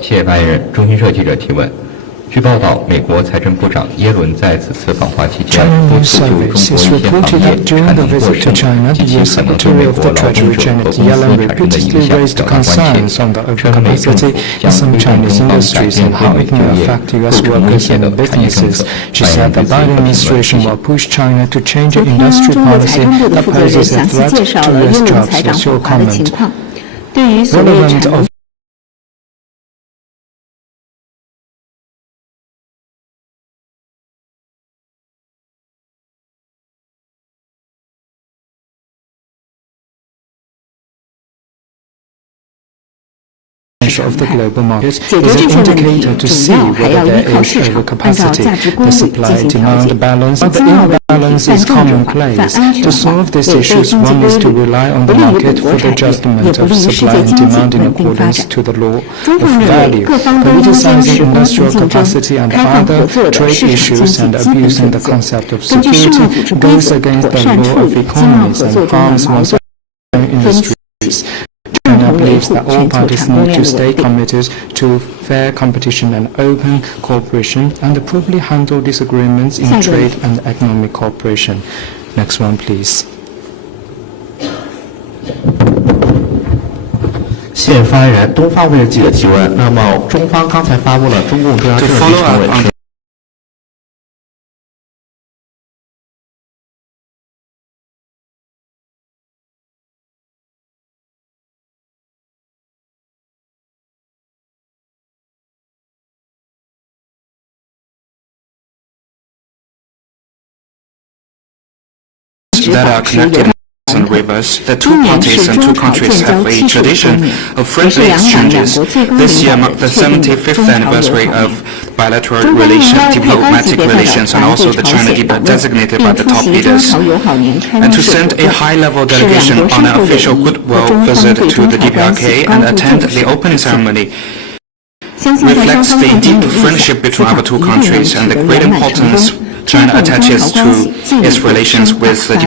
谢谢发言人。中新社记者提问。据报道，美国财政部长耶伦在此次访华期间多次就中国一些行业产能过剩及其可能对美国劳动者和公司产生的影响表达关切，称美政府将推动中方改变对美就业构成威胁的产业政策。发言人对此有何评论？谢谢。昨天，中国财政部的负责人详细介绍了耶伦财长访华的情况。对于所谓产能of the global market is an indicator to see whether there is overcapacity. The supply-demand balance, the imbalance is commonplace. To solve these issues, one is to rely on the market for the adjustment of supply and demand in accordance to the law of value. Politicizing industrial capacity and other trade issues and abusing the concept of security goes against the law of economies and harms one's own industries. China believes that all parties need to stay committed to fair competition and open cooperation and properly handle disagreements in trade and economic cooperation. Next one, please. 谢谢发言人。东方卫视记者提问：那么，中方刚才发布了中共中央政治局常委。that are connected and rivers. The two parties and two countries have a tradition of friendly exchanges. This year marked the 75th anniversary of bilateral diplomatic relations, and also the China debate designated by the top leaders. And to send a high-level delegation on an official goodwill visit to the DPRK and attend the opening ceremony reflects the deep friendship between our two countries and the great importance China attaches to its relations with the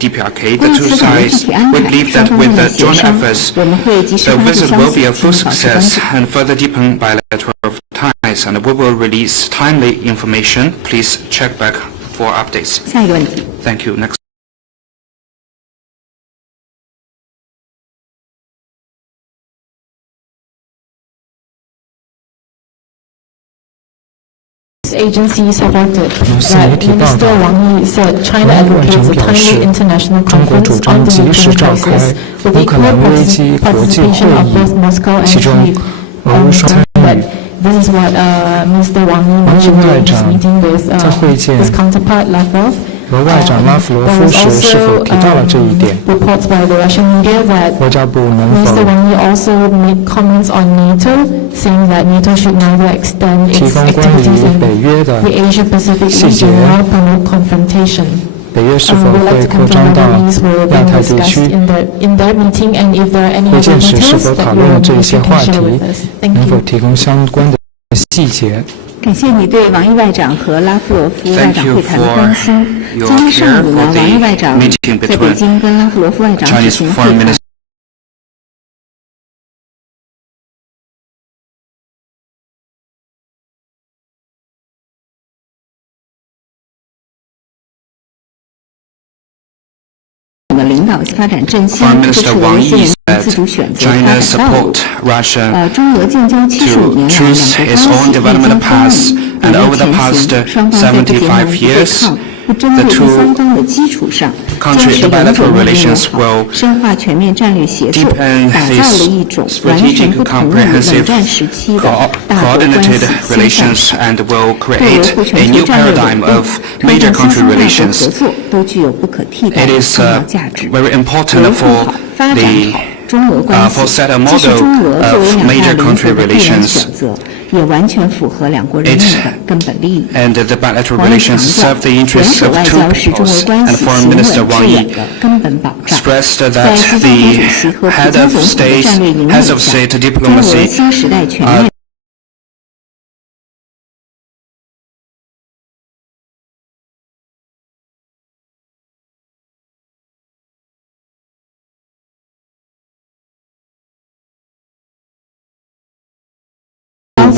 DPRK. The two sides we believe that with the joint efforts, the visit will be a full success and further deepen bilateral ties, and we will release timely information. Please check back for updates. Thank you. Next. Agencies have reported that Minister Wang Yi said China advocates a timely international conference on the Ukraine crisis with the equal participation of both Moscow and Kyiv. This is what Minister Wang Yi mentioned during his meeting with his counterpart Lavrov. 和外长拉夫罗夫时是否提到了这一点？外交部能否 Mr. Wang Yi also made comments on NATO, saying that NATO should neither extend its activities in the Asia-Pacific region nor promote confrontation. 北约是否会扩张到亚太地区？会见时是否讨论了这些话题？能否提供相关的细节？感谢你对王毅外长和拉夫罗夫外长会谈的关心。今天上午呢，王毅外长在北京跟拉夫罗夫外长举行会谈。领导发展振兴，支持维系人民自主选择发展道路。中俄建交75年来，两国关系已经步入前行，双方在不结盟、不对抗、不争论第三方的基础上，加持两者内部友好，深化全面战略协作，打造了一种完全不同于冷战时期的大国关系新范式。对维护全球战略稳定、推动新兴大国合作，都具有不可替代的重要价值。为更好发展好中俄关系，既是中俄作为两大邻国的必然选择，也完全符合两国人民的根本利益。王毅强调，元首外交是中俄关系行稳致远的根本保障。在习近平主席和普京总统的战略引领下，中俄新时代全面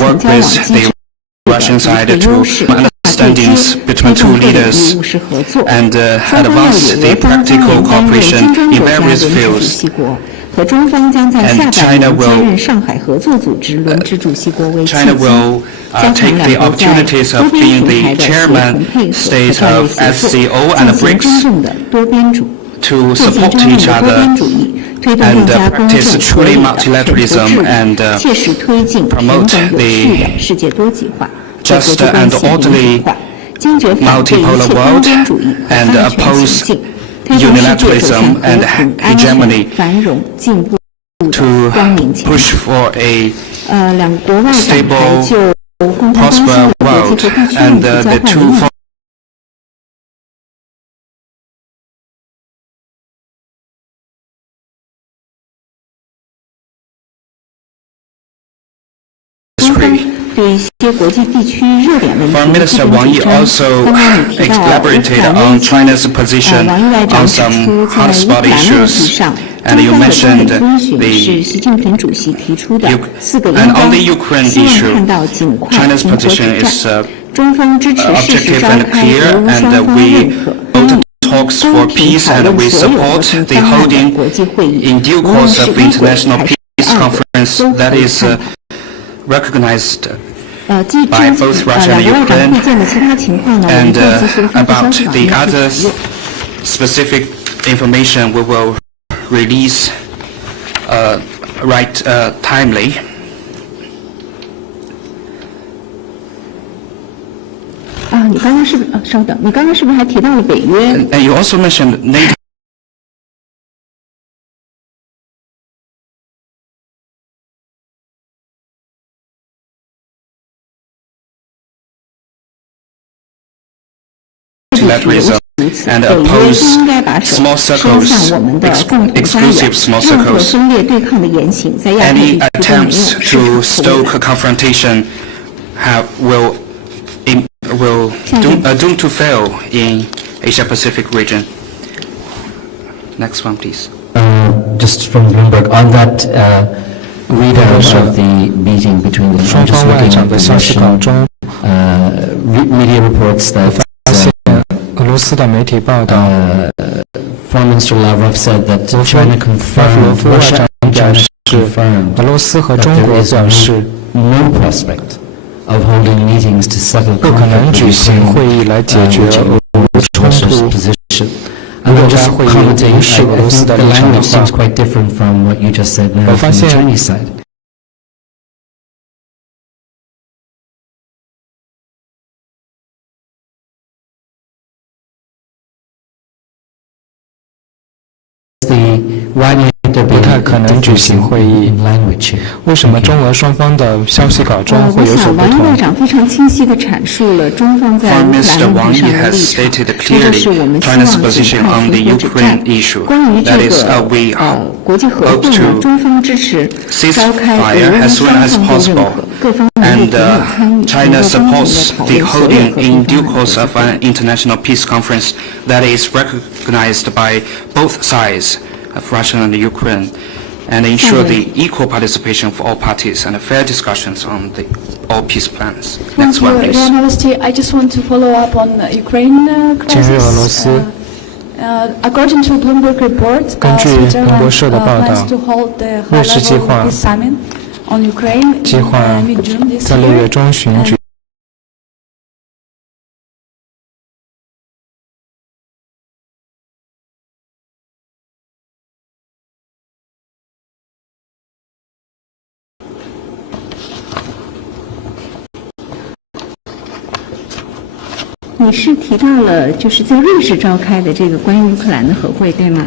work with the Russian side to understandings between two leaders and advance the practical cooperation in various fields. And China will take the opportunities of being the chairman state of SCO and BRICS to support each other and practice truly multilateralism and promote the just and orderly multipolar world and oppose unilateralism and hegemony to push for a stable, prosperous world and the two Foreign Minister Wang Yi also elaborated on China's position on some hotspot issues, and you mentioned and on the Ukraine issue, China's position is objective and clear, and we hold talks for peace, and we support the holding in due course of international peace conference that is recognized by both Russia and Ukraine, and about the other specific information we will release timely. And you also mentioned NATO. Multilateralism and oppose small circles, exclusive small circles. Any attempts to stoke confrontation will doomed to fail in Asia-Pacific region. Next one, please. Just from Bloomberg, on that readout of the meeting between the just looking at the Russian media reports that Foreign Minister Lavrov said that China confirmed, Russia and China confirmed that there is no prospect of holding meetings to settle conflict with Ukraine, which Russia's position. And then just commenting, I think the language seems quite different from what you just said now from the Chinese side.不太可能举行会议。为什么中俄双方的消息稿中会有所不同？王毅外长非常清晰地阐述了中方在乌克兰问题上的立场，这就是我们希望尽快回国止战。关于这个国际合作呢，中方支持召开俄乌双方都认可、各方面力都有参与、 China supports the holding in due course of an international peace conference that is recognized by both sides of Russia and Ukraine, and ensure the equal participation of all parties and fair discussions on the all peace plans. Next one, please. Your Majesty, I just want to follow up on the Ukraine crisis. According to Bloomberg report, Switzerland plans to hold the high-level peace summit on Ukraine in mid-June this year. 你是提到了就是在瑞士召开的这个关于乌克兰的和会，对吗？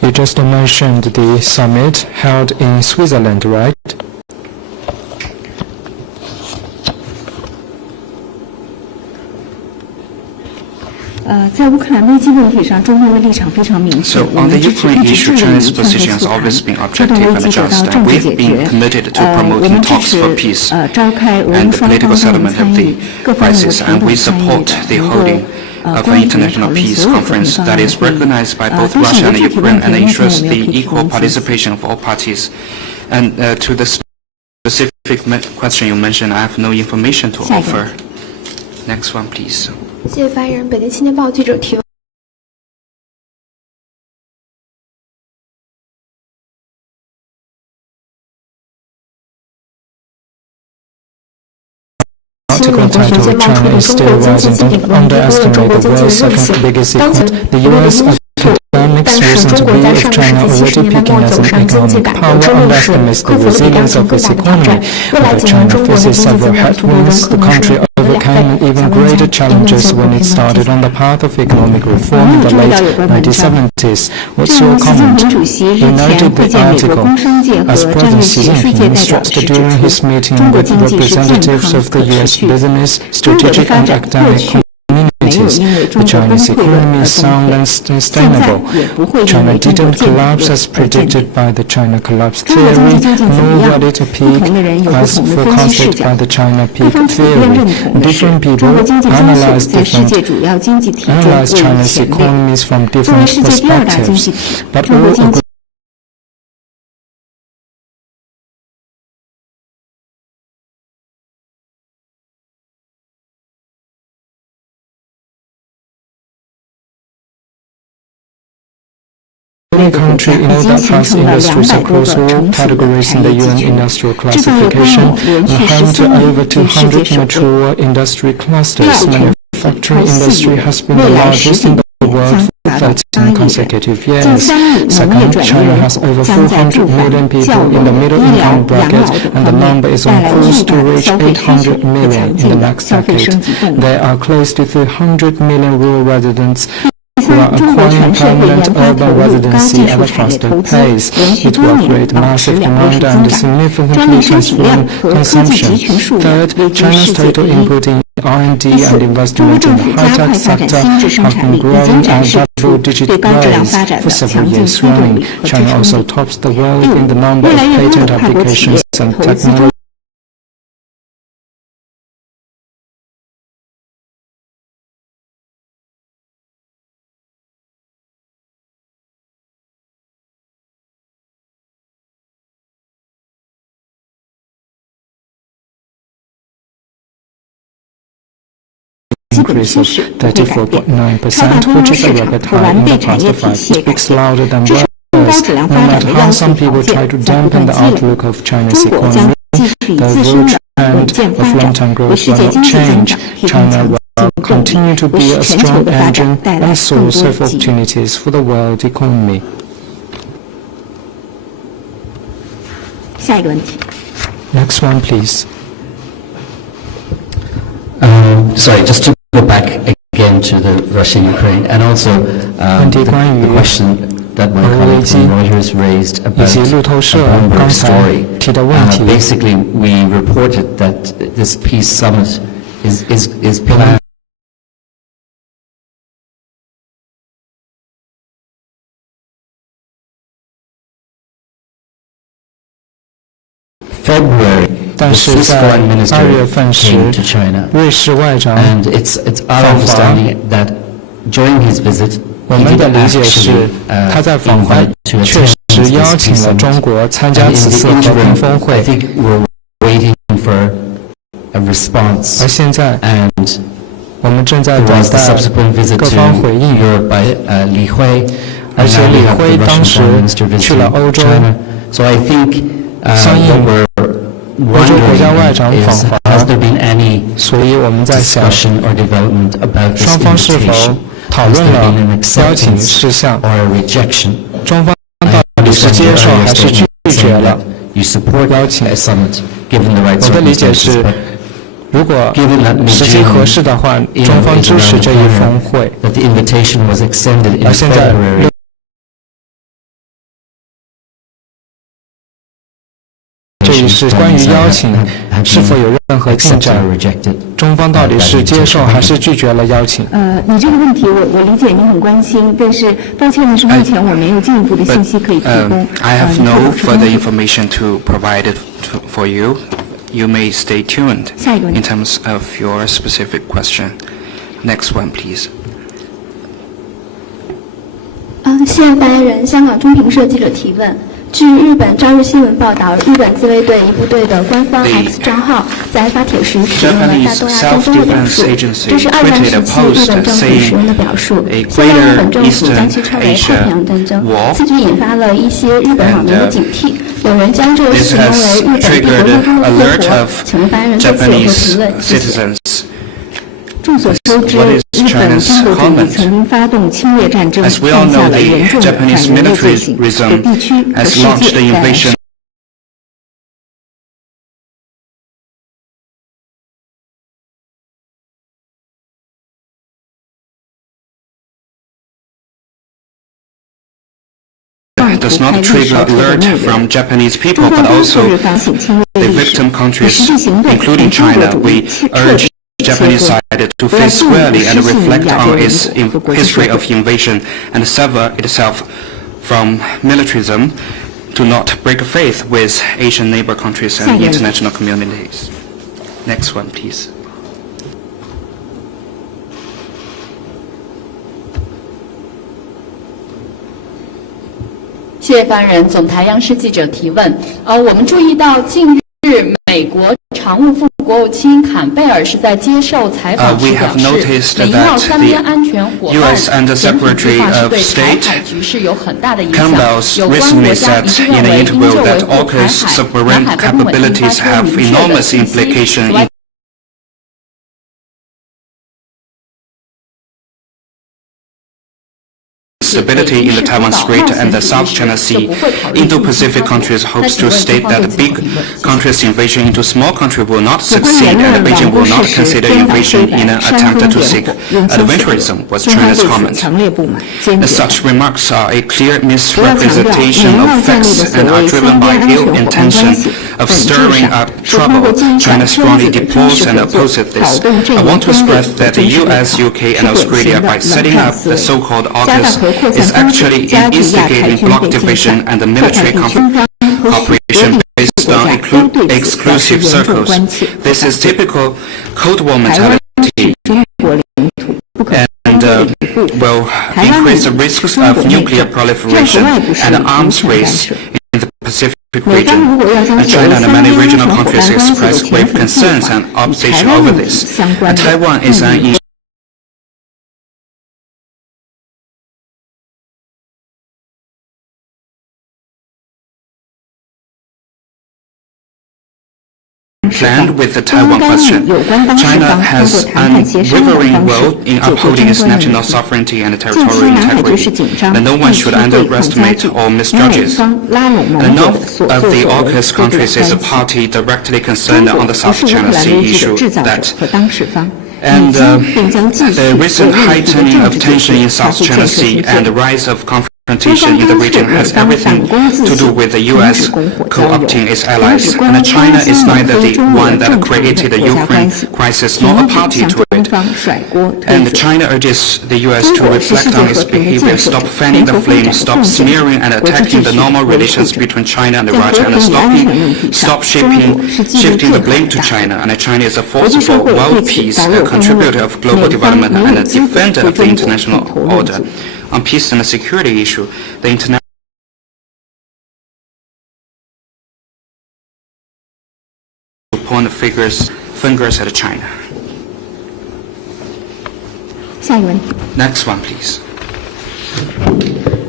You just mentioned the summit held in Switzerland, right? 在乌克兰危机问题上，中方的立场非常明确。 So on the Ukraine issue, China's position has always been objective and just, and we've been committed to promoting talks for peace and the political settlement of the crisis, and we support the holding of an international peace conference that is recognized by both Russia and Ukraine and ensures the equal participation of all parties. And to the specific question you mentioned, I have no information to offer. Next one, please. 谢谢发言人。北京青年报记者提问。Article titled China is still rising, don't underestimate the world's second biggest economy. The US academics recent view of China already peaking as an economic power underestimates the resilience of its economy. Although China faces several headwinds, the country overcame even greater challenges when it started on the path of economic reform in the late 1970s. What's your comment? You noted the article. As President Xi Jinping stressed during his meeting with representatives of the US business, strategic and academic communities, the Chinese economy is sound and sustainable. China didn't collapse as predicted by the China collapse theory, nor will it peak as forecasted by the China peak theory. Different people analyze China's economies from different perspectives, but all agree country in all that has industries across all categories in the UN industrial classification and home to over 200 mature industry clusters. Manufacturing industry has been the largest in the world for 13 consecutive years. Second, China has over 400 million people in the middle income bracket, and the number is on course to reach 800 million in the next decade. There are close to 300 million rural residents who are acquiring permanent urban residency at a faster pace. It will create massive demand and significantly transform consumption. Third, China's total input in R&D and investment in the high-tech sector have been growing at double-digit rates for several years running. China also tops the world in the number of patent applications and technology. Increase of 34.9%, which is a record high in the past 5 years, speaks louder than words. No matter how some people try to dampen the outlook of China's economy, the overall trend of long-term growth will not change. China will continue to be a strong engine and source of opportunities for the world economy. Next one, please. Sorry, just to go back again to the Russia-Ukraine and also the question that my colleague from Reuters raised about Bloomberg's story. Basically, we reported that this peace summit is planned. February. 但是在2月份时，瑞士外长访华。我们的理解是，他在访华确实邀请了中国参加此次和平峰会。而现在，我们正在等待各方回应。而且李辉当时去了欧洲，相应。欧洲国家外长访华，所以我们在想，双方是否讨论了邀请事项？中方到底是接受还是拒绝了邀请？我的理解是，如果时机合适的话，中方支持这一峰会。而现在。这一是关于邀请是否有任何进展，中方到底是接受还是拒绝了邀请？你这个问题我理解你很关心，但是抱歉的是，目前我没有进一步的信息可以提供。I have no further information to provide for you. You may stay tuned in terms of your specific question. Next one, please. 谢发言人，香港中评社记者提问。据日本朝日新闻报道，日本自卫队一部队的官方 X 账号在发帖时使用了大东亚战争的表述，这是二战时期日本政府使用的表述。虽然日本政府将其称为太平洋战争，此举引发了一些日本网民的警惕，有人将这形容为日本帝国陆中的复活。请问发言人对此有何评论？谢谢。众所周知，日本战斗主义曾经发动侵略战争，犯下了严重的反人类罪行，给地区和世界带来does not trigger alert from Japanese people, but also the victim countries, including China. We urge Japanese side to face squarely and reflect on its history of invasion and sever itself from militarism, to not break faith with Asian neighbor countries and international communities. Next one, please. 谢谢发言人。总台央视记者提问：我们注意到近日美国常务副国务卿坎贝尔是在接受采访时表示，美英澳三边安全伙伴整体计划是对台海局势有很大的影响。有关国家一致认为，应就维护台海、南海和平稳定发出明确的信息。Stability in the Taiwan Strait and the South China Sea. Indo-Pacific countries hopes to state that the big countries' invasion into small country will not succeed, and Beijing will not consider invasion in an attempt to seek adventurism, was China's comment. And such remarks are a clear misrepresentation of facts and are driven by ill intention of stirring up trouble. China strongly deplores and opposes this. I want to stress that the US, UK and Australia, by setting up the so-called AUKUS, is actually instigating bloc division and the military cooperation based on exclusive circles. This is typical Cold War mentality and will increase the risks of nuclear proliferation and arms race in the Pacific region. And China and many regional countries express grave concerns and opposition over this. And Taiwan is an planned with the Taiwan question. China has an unwavering will in upholding its national sovereignty and territorial integrity, and no one should underestimate or misjudge it. And none of the AUKUS countries is a party directly concerned on the South China Sea issue and the recent heightening of tension in South China Sea and the rise of confrontation in the region has everything to do with the U.S. co-opting its allies, and China is neither the one that created the Ukraine crisis nor a party to it. And China urges the U.S. to reflect on its behavior, stop fanning the flame, stop smearing and attacking the normal relations between China and Russia, and stop shifting the blame to China. And China is a forceful world peace, a contributor of global development, and a defender of the international order. On peace and security issue, the international point fingers at China. Next one, please.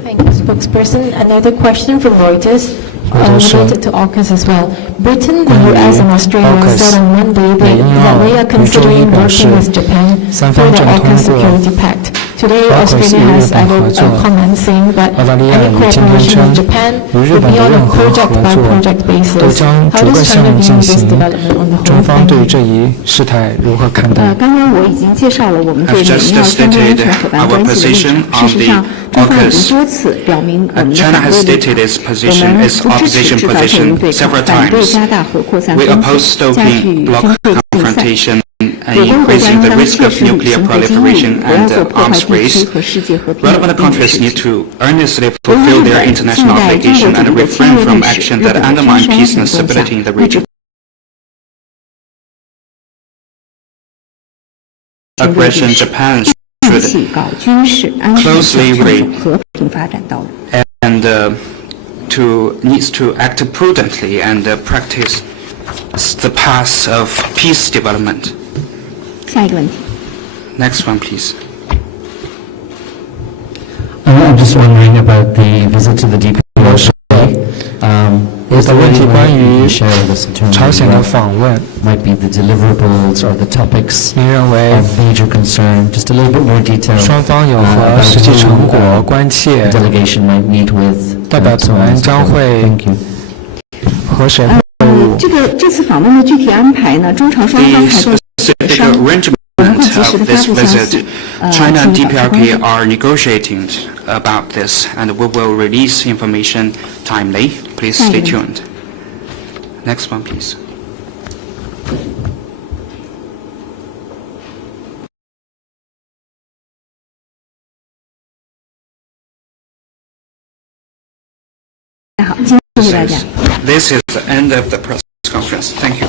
Thank you, Spokesperson. Another question from Reuters. Related to AUKUS as well. Britain, the US and Australia said on Monday that they are considering working with Japan for the AUKUS security pact. Today, Australia has added a comment saying that any cooperation with Japan will be on a project-by-project basis. How does China view this development on the whole? 中方对于这一事态如何看待？刚刚我已经介绍了我们对美英澳三边安全伙伴关系的立场。事实上，中方已经多次表明我们的反对立场。我们不支持制造阵营对抗，反对加大核扩散风险，加剧军备竞赛。and increasing the risk of nuclear proliferation and arms race, relevant countries need to earnestly fulfill their international obligation and refrain from action that undermine peace and stability in the region. Aggression, Japan should closely read and to needs to act prudently and practice the path of peace development. 下一个问题。 Next one, please. I'm just wondering about the visit to the diplomat. 我的问题关于朝鲜的访问 might be the deliverables or the topics 您认为 of major concern. Just a little bit more detail. 双方有何实际成果关切 delegation might meet with. 代表团将会 Thank you. 和谁？这次访问的具体安排呢？中朝双方还在商。 Of this visit, China and DPRK are negotiating about this, and we will release information timely. Please stay tuned. Next one, please. This is the end of the press conference. Thank you.